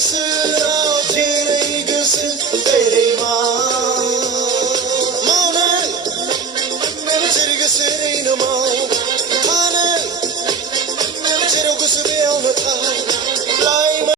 쓰러지는 이것은 때리마 City no more. Honey, zero goes to be on the top.